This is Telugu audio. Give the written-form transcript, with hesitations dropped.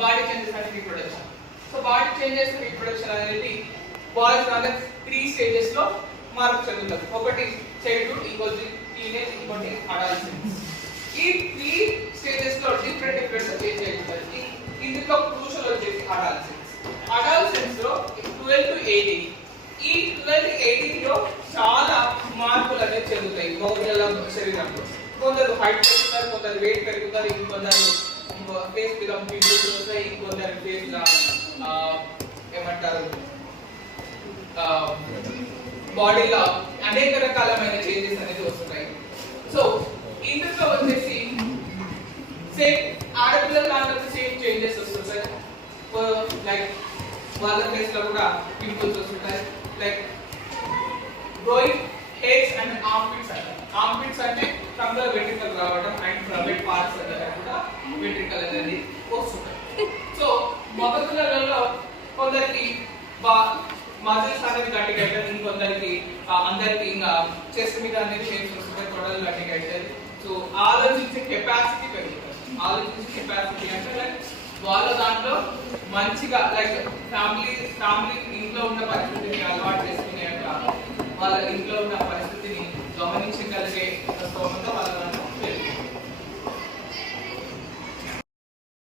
Body changes and reproduction. So body changes reproduction అనేది బాయ్స్ అంటే 3 స్టేజెస్ లో మార్పు చెందుతారు. ఒకటి చైల్డ్హుడ్, ఇంకోటి టీనేజ్, ఇంకోటి అడాలసెన్స్. ఈ 3 స్టేజెస్ లో డిఫరెంట్ చేంజ్ అవుతారు. ఇందులో క్రూషల్ వచ్చేసి అడాలసెన్స్. అడాలసెన్స్ లో 12 to 18, ఈ 12 to 18 లో చాలా మార్పులు అనేవి చెందుతాయి మగపిల్లల శరీరంలో. కొందరు హైట్ పెరుగుతారు, కొందరు వెయిట్ పెరుగుతారు, ఇంకొందరు ఫేస్ మీద పింపుల్స్ వస్తాయి, ఇంకొందరు ఫేస్ ఏమంటారు బాడీలో అనేక రకాలమైన చేంజెస్ అనేది వస్తున్నాయి. సో ఇందులో వచ్చేసి సేమ్ ఆడపిల్లల దాంట్లో సేమ్ చేంజెస్ వస్తుంటాయి. లైక్ వాళ్ళ ఫేస్ లో కూడా పింపుల్స్ వస్తుంటాయి. లైక్ గ్రోయింగ్ హెయిర్స్ అండ్ ఆర్మ్పిట్స్ అంటారు. ఆర్మ్పిట్స్ అంటే ఫ్రమ్ ద వెంట్రికల్ రావడం అండ్ ప్రైవేట్ పార్ట్స్ దగ్గర కూడా వెంట్రికల్ అనేది వస్తుంటాయి. సో మగపిల్లలలో కొందరికి మజిల్స్ అనేది గట్టిగా అవుతుంది, ఇంకొందరికి అందరికి ఇంకా చెస్ట్ మీద అనేది షేప్స్ వస్తుంటాయి, తొడలు గట్టిగా అవుతుంది. సో ఆలోచించే కెపాసిటీ పెరుగుతుంది. ఆలోచించే కెపాసిటీ అంటే లైక్ వాళ్ళ దాంట్లో మంచిగా లైక్ ఫ్యామిలీ ఇంట్లో ఉన్న పరిస్థితిని అలవాటు చేసుకునే వాళ్ళ ఇంట్లో ఉన్న పరిస్థితిని గమనించగలిగే స్తోమత వాళ్ళ